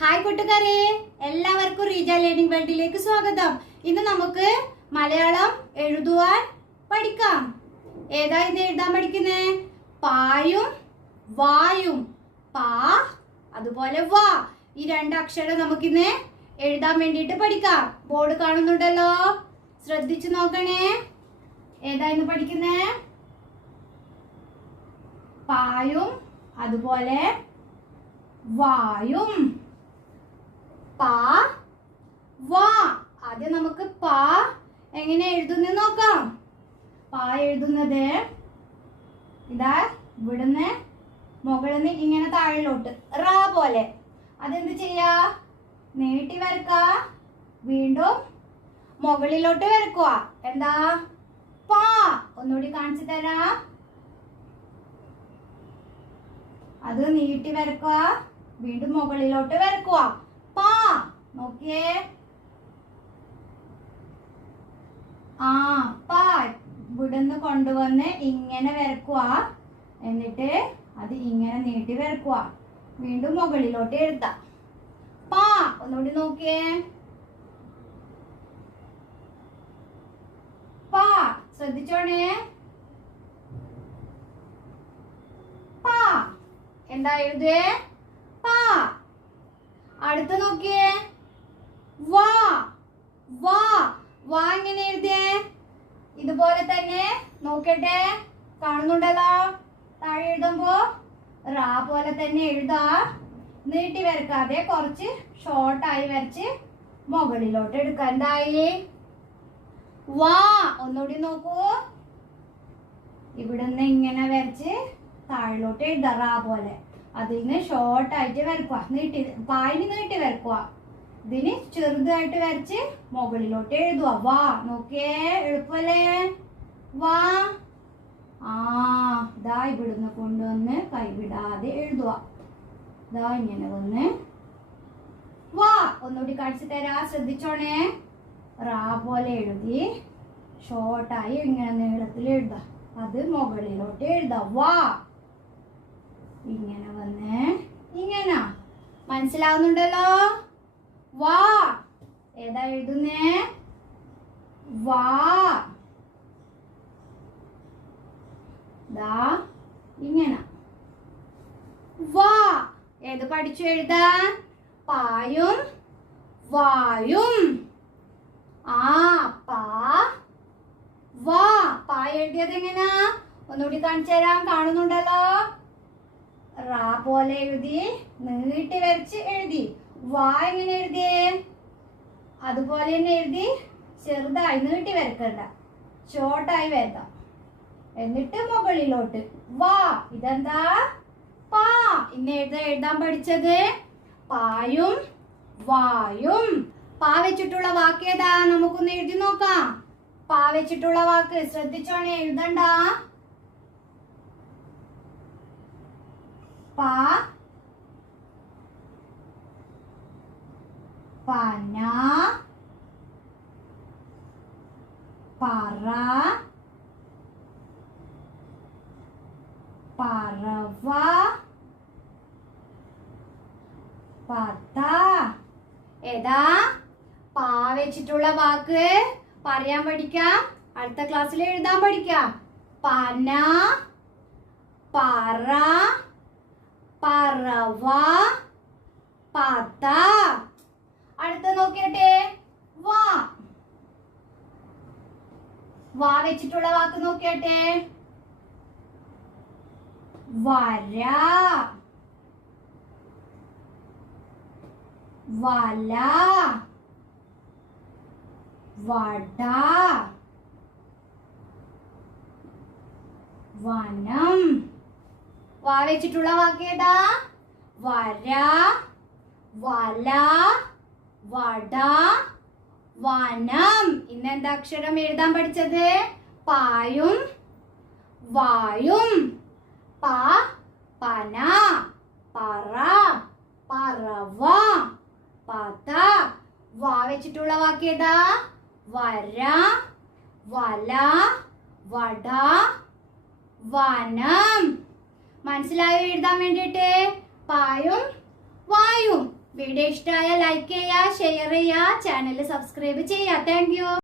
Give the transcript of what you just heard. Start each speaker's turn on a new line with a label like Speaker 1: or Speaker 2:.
Speaker 1: Hi കൂട്ടുകാരെ. എല്ലാവർക്കും Reeja learning വേൾഡിലേക്ക് സ്വാഗതം. ഇന്ന് നമുക്ക് മലയാളം എഴുതുവാൻ പഠിക്കാം. ഏതാ ഇത് എഴുതാൻ പഠിക്കുന്നേ? പായും വായും. പാ അതുപോലെ വാ. ഈ രണ്ട് അക്ഷരം നമുക്കിന്ന് എഴുതാൻ വേണ്ടിയിട്ട് പഠിക്കാം. ബോർഡ് കാണുന്നുണ്ടല്ലോ? ശ്രദ്ധിച്ചു നോക്കണേ. ഏതാ ഇന്ന് പഠിക്കുന്നേ? പായും അതുപോലെ വായും. പാ വാ. ആദ്യം നമുക്ക് പാ എങ്ങനെ എഴുതുന്നത് നോക്കാം. പാ എഴുതുന്നത് ഇതാ ഇവിടുന്ന് മുകളിൽ നിന്ന് ഇങ്ങനെ താഴിലോട്ട് റാ പോലെ. അതെന്ത് ചെയ്യാ? നീട്ടി വരക്ക. വീണ്ടും മുകളിലോട്ട് വരക്കുക. എന്താ? പാ. ഒന്നുകൂടി കാണിച്ചു തരാ. അത് നീട്ടി വരക്കുക വീണ്ടും മുകളിലോട്ട് വരക്കുക. നോക്കിയേ. ആ പാ ഇവിടുന്ന് കൊണ്ടുവന്ന് ഇങ്ങനെ വരക്കുക എന്നിട്ട് അത് ഇങ്ങനെ നീട്ടി വരക്കുക വീണ്ടും മുകളിലോട്ട് എഴുതാം. പാ ഒന്നുകൂടി നോക്കിയേ. പാ ശ്രദ്ധിച്ചോണേ. പാ എന്താ എഴുതേ പാ അടുത്ത് നോക്കിയേ. വാ വാ വാ എങ്ങനെ എഴുതിയേ? ഇതുപോലെ തന്നെ നോക്കട്ടെ. കാണുന്നുണ്ടല്ലോ? താഴെ എഴുതുമ്പോ റാ പോലെ തന്നെ എഴുതാ. നീട്ടി വരക്കാതെ കുറച്ച് ഷോർട്ടായി വരച്ച് മുകളിലോട്ട് എടുക്കാം. എന്തായി? വാ ഒന്നുകൂടി നോക്കൂ. ഇവിടുന്ന് ഇങ്ങനെ വരച്ച് താഴിലോട്ട് എഴുതാ റാ പോലെ. അതിന് ഷോർട്ട് ആയിട്ട് വരക്കുക. നീട്ടി പായിന് നീട്ടി വരക്കുക. ഇതിന് ചെറുതായിട്ട് വരച്ച് മുകളിലോട്ട് എഴുതുക വാ നോക്കിയേ എളുപ്പല്ലേ? വാ. ആ ഇതാ ഇവിടുന്ന് കൊണ്ടുവന്ന് കൈവിടാതെ എഴുതുക ഇതാ ഇങ്ങനെ വന്ന്. വാ ഒന്നുകൂടി കാണിച്ചു തരാ ശ്രദ്ധിച്ചോണേ. റാ പോലെ എഴുതി ഷോർട്ടായി ഇങ്ങനെ നീളത്തിൽ എഴുതാം. അത് മുകളിലോട്ട് എഴുതാം. വാ. ഇങ്ങനെ വന്ന്. ഇങ്ങനെ. മനസ്സിലാവുന്നുണ്ടല്ലോ? വാ. ഏതാ എഴുതുന്നേ? വാ. ദാ ഇങ്ങനെ. വാ. ഏത് പഠിച്ചു എഴുതാൻ? പായും വായും. ആ പാ. വാ. പാ എഴുതിയത് എങ്ങനാ? ഒന്നുകൂടി കാണിച്ചു തരാം. കാണുന്നുണ്ടല്ലോ? റാ പോലെ എഴുതി നീട്ടി വരച്ച് എഴുതി. വാ എങ്ങനെ എഴുതിയേ? അതുപോലെ തന്നെ എഴുതി ചെറുതായി നീട്ടി വരക്കണ്ട. ഷോർട്ടായി വരക്കാം. എന്നിട്ട് മുകളിലോട്ട്. വാ ഇതെന്താ? പാ. ഇന്ന് എഴുതാൻ എഴുതാൻ പഠിച്ചത്? പായും വായും. പാ വെച്ചിട്ടുള്ള വാക്ക് ഏതാ? നമുക്കൊന്ന് എഴുതി നോക്കാം. പാ വെച്ചിട്ടുള്ള വാക്ക്. ശ്രദ്ധിച്ചോണേ എഴുതണ്ട. പാ പന പറ പറവ പത. ഏതാ? പാ വെച്ചിട്ടുള്ള വാക്ക് പറയാൻ പഠിക്കാം. അടുത്ത ക്ലാസ്സിൽ എഴുതാൻ പഠിക്കാം. പന പറ പറവ പത. നോക്കിയട്ടെ വാ. വാ വെച്ചിട്ടുള്ള വാക്ക് നോക്കിയട്ടെ വര. വല. വട. വനം. വാ വെച്ചിട്ടുള്ള വാക്ക് ഏതാ? വര. വല. വട വനം. ഇന്ന് എന്താ അക്ഷരം എഴുതാൻ പഠിച്ചത്? പായും വായും. പ പന പറ പറവ പത വാ വെച്ചിട്ടുള്ള വാക്ക് ഏതാ? വര വല വട വനം. മനസ്സിലായോ? എഴുതാൻ വേണ്ടിയിട്ട്? പായും വായും. വീഡിയോ ഇഷ്ടമായ ലൈക്ക് ചെയ്യുക ഷെയർ ചെയ്യുക ചാനൽ സബ്സ്ക്രൈബ് ചെയ്യുക. താങ്ക്